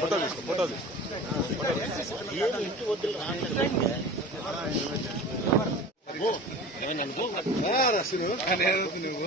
Photo తీసుకో photo తీసుకో. నువ్వు.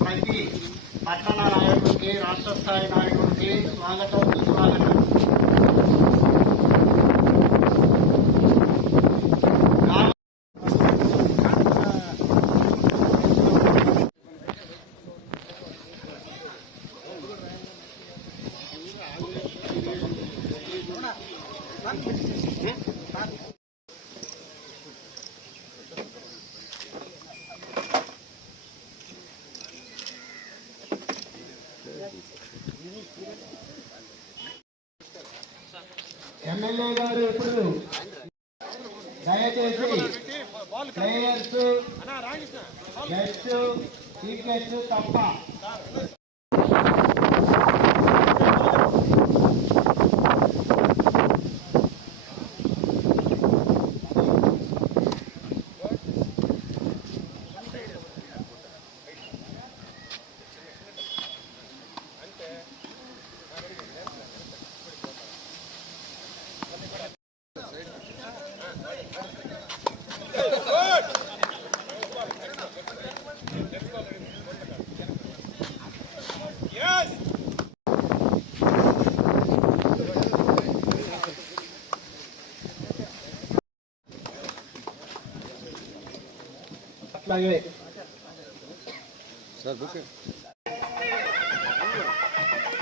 ప్రతి పట్టణ నాయకుడికి రాష్ట్ర స్థాయి నాయకుడికి స్వాగతం సుస్వాగతం. ఎమ్మెల్యే గారు ఇప్పుడు దయచేసి ప్లేయర్స్ గెస్ట్ చీఫ్ గెస్ట్ తప్ప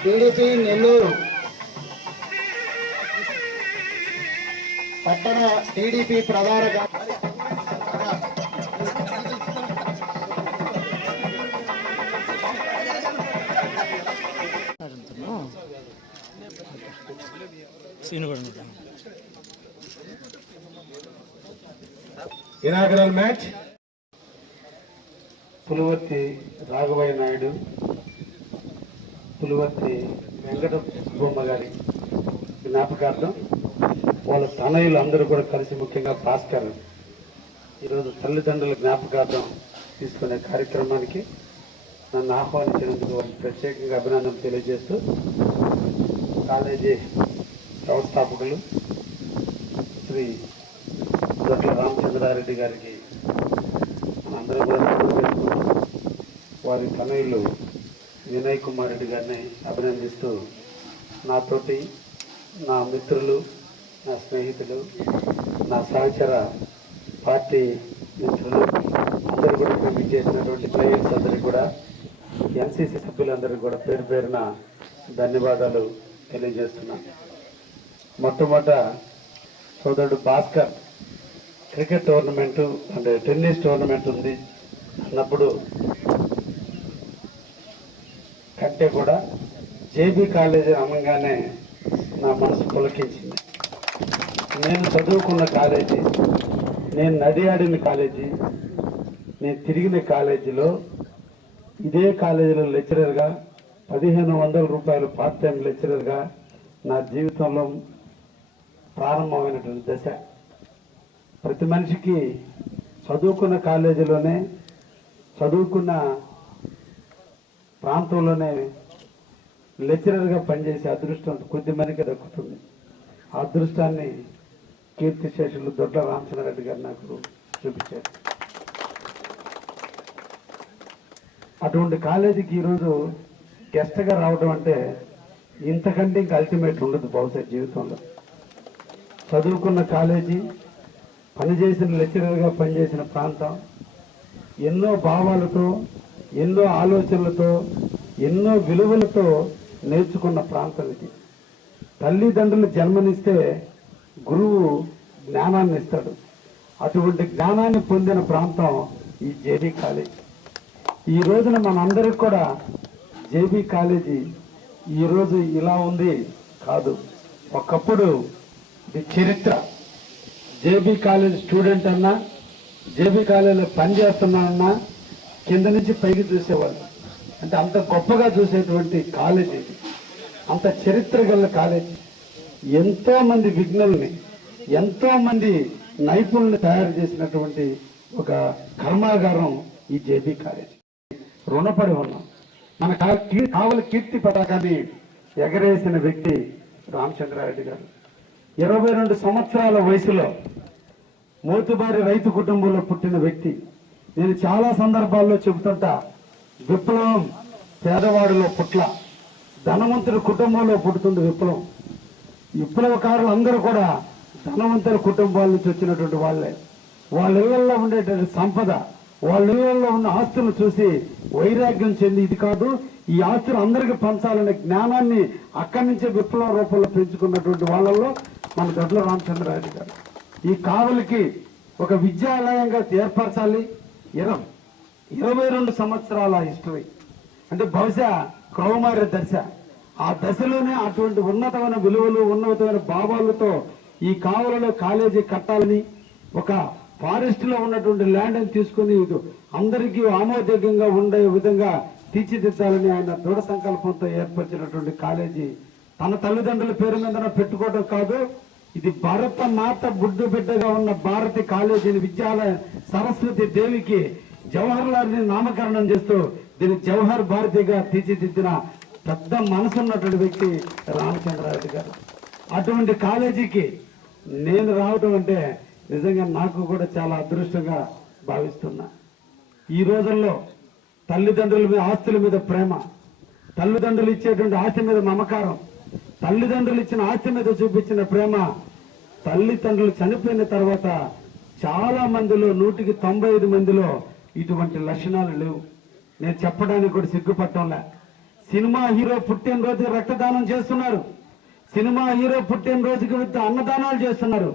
టీడీపీ నెల్లూరు పట్టణ టీడీపీ ప్రధాన ఇనాగరల్ మ్యాచ్ పులివర్తి రాఘవయ్య నాయుడు పులివర్తి వెంకట బొమ్మ గారి జ్ఞాపకార్థం వాళ్ళ తనయులు అందరూ కూడా కలిసి ముఖ్యంగా భాస్కర్ ఈరోజు తల్లిదండ్రుల జ్ఞాపకార్థం తీసుకునే కార్యక్రమానికి నన్ను ఆహ్వానించినందుకు వారికి ప్రత్యేకంగా అభినందన తెలియజేస్తూ కాలేజీ వ్యవస్థాపకులు శ్రీ దొడ్ల రామచంద్రారెడ్డి గారికి మనందరం కూడా వారి తనయులు వినయ్ కుమార్ రెడ్డి గారిని అభినందిస్తూ నాతోటి నా మిత్రులు నా స్నేహితులు నా సహచర పార్టీ మిత్రులు అందరూ కూడా మేము విచ్చేసినటువంటి ప్లేయర్స్ అందరికీ కూడా ఎన్సీసీ సభ్యులందరికీ కూడా పేరు పేరున ధన్యవాదాలు తెలియజేస్తున్నాను మొట్టమొదట సోదరుడు భాస్కర్ క్రికెట్ టోర్నమెంటు అంటే టెన్నిస్ టోర్నమెంట్ ఉంది అన్నప్పుడు కంటే కూడా జేబీ కాలేజీ అనగానే నా మనసు పులకించింది. నేను చదువుకున్న కాలేజీ నేను నడియాడిన కాలేజీ నేను తిరిగిన కాలేజీలో ఇదే కాలేజీలో లెక్చరర్గా పదిహేను వందల రూపాయలు పార్ట్ టైం లెక్చరర్గా నా జీవితంలో ప్రారంభమైనటువంటి దశ. ప్రతి మనిషికి చదువుకున్న కాలేజీలోనే చదువుకున్న ప్రాంతంలోనే లెక్చరర్గా పనిచేసే అదృష్టం కొద్ది మందికి దక్కుతుంది. ఆ అదృష్టాన్ని కీర్తిశేషులు దొడ్ల రామచంద్రరెడ్డి గారు నాకు చూపించారు. అటువంటి కాలేజీకి ఈరోజు గెస్ట్గా రావడం అంటే ఇంతకంటే ఇంకా అల్టిమేట్ ఉండదు బహుశా జీవితంలో. చదువుకున్న కాలేజీ పనిచేసిన లెక్చరర్గా పనిచేసిన ప్రాంతం. ఎన్నో భావాలతో ఎన్నో ఆలోచనలతో ఎన్నో విలువలతో నేర్చుకున్న ప్రాంతం ఇది. తల్లిదండ్రులు జన్మనిస్తే గురువు జ్ఞానాన్ని ఇస్తాడు. అటువంటి జ్ఞానాన్ని పొందిన ప్రాంతం ఈ జేబీ కాలేజ్. ఈ రోజున మనందరికి కూడా జేబీ కాలేజీ ఈరోజు ఇలా ఉంది కాదు. ఒకప్పుడు ఇది చరిత్ర. జేబీ కాలేజ్ స్టూడెంట్ అన్నా జేబీ కాలేజీలో పనిచేస్తున్నా అన్నా కింద నుంచి పైకి చూసేవాళ్ళు. అంటే అంత గొప్పగా చూసేటువంటి కాలేజ్ ఇది. అంత చరిత్ర గల కాలేజ్. ఎంతోమంది విఘ్నుల్ని ఎంతోమంది నైపుణుల్ని తయారు చేసినటువంటి ఒక కర్మాగారం ఈ జేబీ కాలేజ్. రుణపడి ఉన్నాం. మన కా- కీ- కీర్తి పతాకాన్ని ఎగరేసిన వ్యక్తి రామచంద్రారెడ్డి గారు. ఇరవై రెండు సంవత్సరాల వయసులో మోతుబారి రైతు కుటుంబంలో పుట్టిన వ్యక్తి. నేను చాలా సందర్భాల్లో చెబుతుంటా విప్లవం పేదవాడిలో పుట్ల. ధనవంతుడి కుటుంబంలో పుడుతుంది విప్లవం. విప్లవకారులు అందరూ కూడా ధనవంతుల కుటుంబాల నుంచి వచ్చినటువంటి వాళ్ళే. వాళ్ళ ఇళ్ళలో ఉండేటువంటి సంపద వాళ్ళ ఇళ్ళలో ఉన్న ఆస్తులు చూసి వైరాగ్యం చెంది ఇది కాదు ఈ ఆస్తులు అందరికీ పంచాలనే జ్ఞానాన్ని అక్కడి నుంచే విప్లవ రూపంలో పెంచుకున్నటువంటి వాళ్ళల్లో మన దొడ్ల రామచంద్రారెడ్డి గారు. ఈ కావలికి ఒక విద్యాలయంగా ఏర్పరచాలి. ఇరవై ఇరవై రెండు సంవత్సరాల హిస్టరీ. అంటే బహుశా క్రౌమార్య దశ. ఆ దశలోనే అటువంటి ఉన్నతమైన విలువలు ఉన్నతమైన భావాలతో ఈ కావలలో కాలేజీ కట్టాలని ఒక ఫారెస్ట్లో ఉన్నటువంటి ల్యాండ్ని తీసుకుని అందరికీ ఆమోదయోగ్యంగా ఉండే విధంగా తీర్చిదిద్దాలని ఆయన దృఢ సంకల్పంతో ఏర్పరిచినటువంటి కాలేజీ. తన తల్లిదండ్రుల పేరు మీద పెట్టుకోవడం కాదు ఇది భారత మాత గుడ్డు బిడ్డగా ఉన్న భారతి కాలేజీని విద్యాలయ సరస్వతి దేవికి జవహర్ లాల్ని నామకరణం చేస్తూ దీన్ని జవహర్ భారతిగా తీర్చిదిద్దిన పెద్ద మనసున్నటువంటి వ్యక్తి రామచంద్రారెడ్డి గారు. అటువంటి కాలేజీకి నేను రావటం అంటే నిజంగా నాకు కూడా చాలా అదృష్టంగా భావిస్తున్నా. ఈ రోజుల్లో తల్లిదండ్రుల మీద ఆస్తుల మీద ప్రేమ తల్లిదండ్రులు ఇచ్చేటువంటి ఆస్తి మీద మమకారం తల్లిదండ్రులు ఇచ్చిన ఆస్తి మీద చూపించిన ప్రేమ తల్లిదండ్రులు చనిపోయిన తర్వాత చాలా మందిలో నూటికి తొంభై ఐదు మందిలో ఇటువంటి లక్షణాలు లేవు. నేను చెప్పడానికి కూడా సిగ్గుపట్టంలే సినిమా హీరో పుట్టినరోజు రక్తదానం చేస్తున్నారు. సినిమా హీరో పుట్టినరోజుకి అన్నదానాలు చేస్తున్నారు.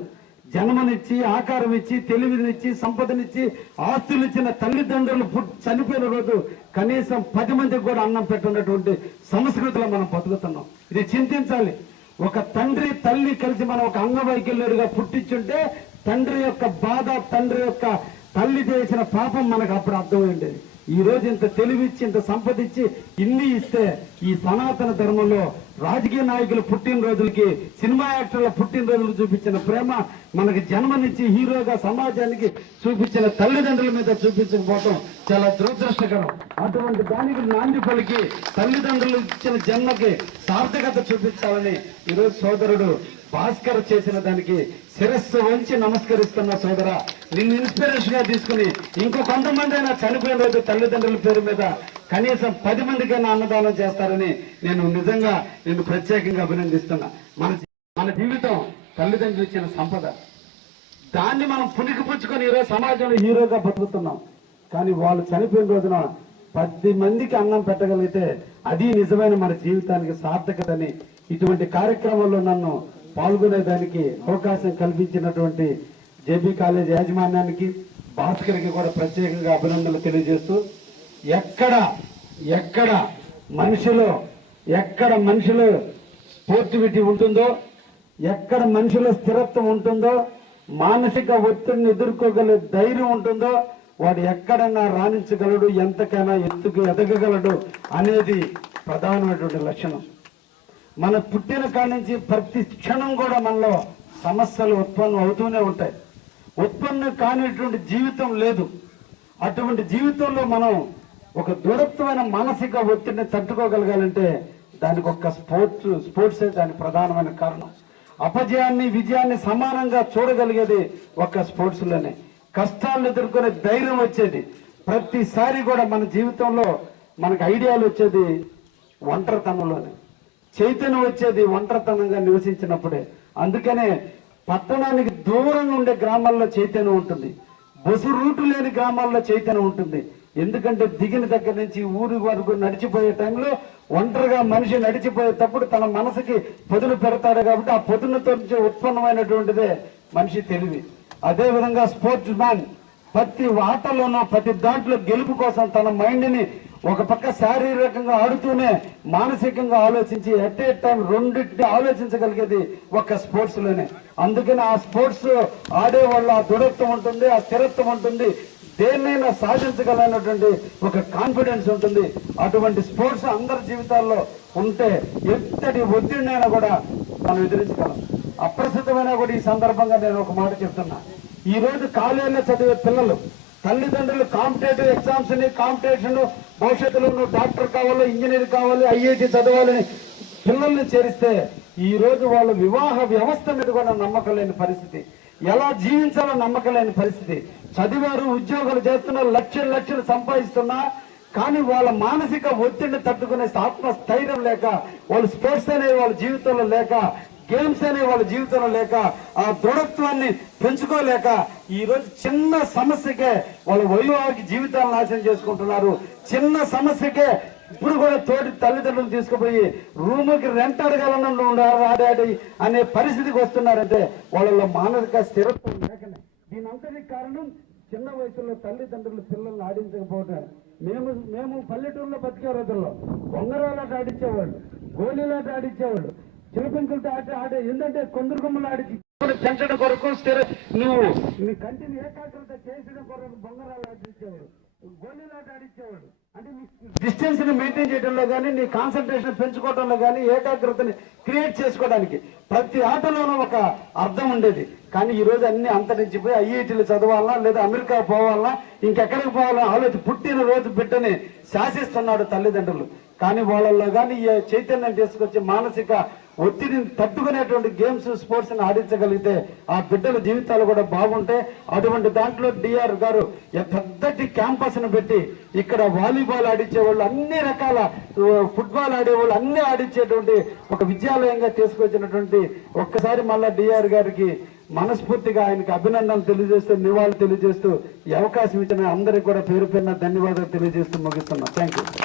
జన్మనిచ్చి ఆకారం ఇచ్చి తెలివినిచ్చి సంపదనిచ్చి ఆస్తులు ఇచ్చిన తల్లిదండ్రులు చనిపోయిన రోజు కనీసం పది మందికి కూడా అన్నం పెట్టున్నటువంటి సంస్కృతిలో మనం బతుకుతున్నాం. ఇది చింతించాలి. ఒక తండ్రి తల్లి కలిసి మనం ఒక అంగవైకల్యుడిగా పుట్టించుంటే తండ్రి యొక్క బాధ తండ్రి యొక్క తల్లి చేసిన పాపం మనకు అప్పుడు అర్థమైంది రోజు ఇంత తెలివిచ్చి ఇంత సంపదిచ్చి ఇన్ని ఇస్తే ఈ సనాతన ధర్మంలో రాజకీయ నాయకుల పుట్టినరోజులకి సినిమా యాక్టర్ల పుట్టినరోజులు చూపించిన ప్రేమ మనకి జన్మనిచ్చి హీరోగా సమాజానికి చూపించిన తల్లిదండ్రుల మీద చూపించకపోవటం చాలా దురదృష్టకరం. అటువంటి దానికి నాంది పలికి తల్లిదండ్రులు ఇచ్చిన జన్మకి సార్థకత చూపించాలని ఈరోజు సోదరుడు భాస్కర్ చేసిన దానికి శిరస్సు వంచి నమస్కరిస్తున్న సోదర నిన్ను ఇన్స్పిరేషన్గా తీసుకుని ఇంకో కొంతమంది అయినా చనిపోయిన రోజు తల్లిదండ్రుల పేరు మీద కనీసం పది మందికైనా అన్నదానం చేస్తారని నేను నిజంగా నేను ప్రత్యేకంగా అభినందిస్తున్నా. మన మన జీవితం తల్లిదండ్రులు ఇచ్చిన సంపద. దాన్ని మనం పుణికిపుచ్చుకొని ఈరోజు సమాజంలో హీరోగా బతుకుతున్నాం. కానీ వాళ్ళు చనిపోయిన రోజున పది మందికి అన్నం పెట్టగలిగితే అది నిజమైన మన జీవితానికి సార్థకతని ఇటువంటి కార్యక్రమంలో నన్ను పాల్గొనేదానికి అవకాశం కల్పించినటువంటి జేబీ కాలేజ్ యాజమాన్యానికి భాస్కర్కి కూడా ప్రత్యేకంగా అభినందనలు తెలియజేస్తూ ఎక్కడ ఎక్కడ మనిషిలో ఎక్కడ మనిషిలో స్పోర్టివిటీ ఉంటుందో ఎక్కడ మనిషిలో స్థిరత్వం ఉంటుందో మానసిక ఒత్తిడిని ఎదుర్కోగల ధైర్యం ఉంటుందో వాడు ఎక్కడన్నా రాణించగలడు ఎంతకైనా ఎత్తుకు ఎదగగలడు అనేది ప్రధానమైనటువంటి లక్షణం. మన పుట్టిన కాడి నుంచి ప్రతి క్షణం కూడా మనలో సమస్యలు ఉత్పన్నం అవుతూనే ఉంటాయి. ఉత్పన్నం కానిటువంటి జీవితం లేదు. అటువంటి జీవితంలో మనం ఒక దూరత్వమైన మానసిక ఒత్తిడిని తట్టుకోగలగాలంటే దానికి ఒక స్పోర్ట్స్ స్పోర్ట్సే దానికి ప్రధానమైన కారణం. అపజయాన్ని విజయాన్ని సమానంగా చూడగలిగేది ఒక స్పోర్ట్స్లోనే. కష్టాలను ఎదుర్కొనే ధైర్యం వచ్చేది. ప్రతిసారి కూడా మన జీవితంలో మనకు ఐడియాలు వచ్చేది ఒంటరితనంలోనే. చైతన్యం వచ్చేది ఒంటరితనంగా నివసించినప్పుడే. అందుకనే పట్టణానికి దూరంగా ఉండే గ్రామాల్లో చైతన్యం ఉంటుంది. బస్సు రూటు లేని గ్రామాల్లో చైతన్యం ఉంటుంది. ఎందుకంటే దిగిన దగ్గర నుంచి ఊరి వరకు నడిచిపోయే టైంలో ఒంటరిగా మనిషి నడిచిపోయేటప్పుడు తన మనసుకి పొదును పెడతాడు కాబట్టి ఆ పొదునుతో నుంచి ఉత్పన్నమైనటువంటిదే మనిషి తెలివి. అదేవిధంగా స్పోర్ట్స్ మ్యాన్ ప్రతి ఆటలోనూ ప్రతి దాంట్లో గెలుపు కోసం తన మైండ్ని ఒక పక్క శారీరకంగా ఆడుతూనే మానసికంగా ఆలోచించి ఎట్ ఏ టైం రెండింటిని ఆలోచించగలిగేది ఒక స్పోర్ట్స్లోనే. అందుకని ఆ స్పోర్ట్స్ ఆడే వాళ్ళ ఆ దృఢత్వం ఉంటుంది ఆ స్థిరత్వం ఉంటుంది దేన్నైనా సాధించగలనటువంటి ఒక కాన్ఫిడెన్స్ ఉంటుంది. అటువంటి స్పోర్ట్స్ అందరి జీవితాల్లో ఉంటే ఎంతటి ఒత్తిడినైనా కూడా మనం ఎదిరించగలం. అప్రసిద్ధమైన కూడా ఈ సందర్భంగా నేను ఒక మాట చెప్తున్నా. ఈ రోజు కాలేజీలో చదివే పిల్లలు తల్లిదండ్రులు కాంపిటేటివ్ ఎగ్జామ్స్ని కాంపిటీషన్ భవిష్యత్తులో నువ్వు డాక్టర్ కావాలి ఇంజనీర్ కావాలి ఐఐటి చదవాలని పిల్లల్ని చేరిస్తే ఈ రోజు వాళ్ళ వివాహ వ్యవస్థ మీద కూడా నమ్మకం లేని పరిస్థితి. ఎలా జీవించాలో నమ్మకం లేని పరిస్థితి. చదివారు ఉద్యోగాలు చేస్తున్నారు లక్షలు లక్షలు సంపాదిస్తున్నా కానీ వాళ్ళ మానసిక ఒత్తిడిని తట్టుకునే ఆత్మస్థైర్యం లేక వాళ్ళు స్పోర్ట్స్ అనేది వాళ్ళ జీవితంలో లేక గేమ్స్ అనే వాళ్ళ జీవితంలో లేక ఆ దృఢత్వాన్ని పెంచుకోలేక ఈరోజు చిన్న సమస్యకే వాళ్ళ వైవాహిక జీవితాలను నాశనం చేసుకుంటున్నారు. చిన్న సమస్యకే ఇప్పుడు కూడా తోటి తల్లిదండ్రులు తీసుకుపోయి రూముకి రెంట్ అడగాలని ఉండాలి ఆడాడి అనే పరిస్థితికి వస్తున్నారంటే వాళ్ళలో మానసిక స్థిరత్వం లేకనే. దీని అంతటికి కారణం చిన్న వయసులో తల్లిదండ్రులు పిల్లల్ని ఆడించకపోవటం మేము మేము పల్లెటూరులో బతికే రోజుల్లో బొంగరాలాట ఆడించేవాళ్ళు గోళీలాట ఆడించేవాళ్ళు చిలపెంకులతో ఆట ఆడే ఏంటంటే కొందరు గుమ్మలు ఆడించి పెంచడం కొరకు నువ్వు నీ కంటిని ఏకాగ్రత చేసడం కొరకు బొంగరాలు ఆడించేవాడు గోళీలాట ఆడించేవాడు అంటే డిస్టెన్స్ని మెయింటైన్ చేయడంలో కానీ నీ కాన్సన్ట్రేషన్ పెంచుకోవడంలో కానీ ఏకాగ్రతని క్రియేట్ చేసుకోవడానికి ప్రతి ఆటలోనూ ఒక అర్థం ఉండేది. కానీ ఈ రోజు అన్ని అంతరించిపోయి ఐఐటీలు చదవాలన్నా లేదా అమెరికా పోవాలన్నా ఇంకెక్కడికి పోవాలన్నా ఆలోచన పుట్టిన రోజు బిడ్డని శాసిస్తున్నాడు తల్లిదండ్రులు. కానీ వాళ్ళల్లో కానీ ఈ చైతన్యం తీసుకొచ్చి మానసిక ఒత్తిడిని తట్టుకునేటువంటి గేమ్స్ స్పోర్ట్స్ని ఆడించగలిగితే ఆ బిడ్డల జీవితాలు కూడా బాగుంటాయి అటువంటి దాంట్లో డిఆర్ గారు పెద్దటి క్యాంపస్ను పెట్టి ఇక్కడ వాలీబాల్ ఆడించేవాళ్ళు అన్ని రకాల ఫుట్బాల్ ఆడేవాళ్ళు అన్ని ఆడించేటువంటి ఒక విద్యాలయంగా తీసుకొచ్చినటువంటి ఒక్కసారి మళ్ళా డిఆర్ గారికి మనస్ఫూర్తిగా ఆయనకి అభినందనలు తెలియజేస్తూ నివాళులు తెలియజేస్తూ ఈ అవకాశం ఇచ్చిన అందరికీ కూడా పేరు పేరున ధన్యవాదాలు తెలియజేస్తూ ముగిస్తున్నాం. Thank you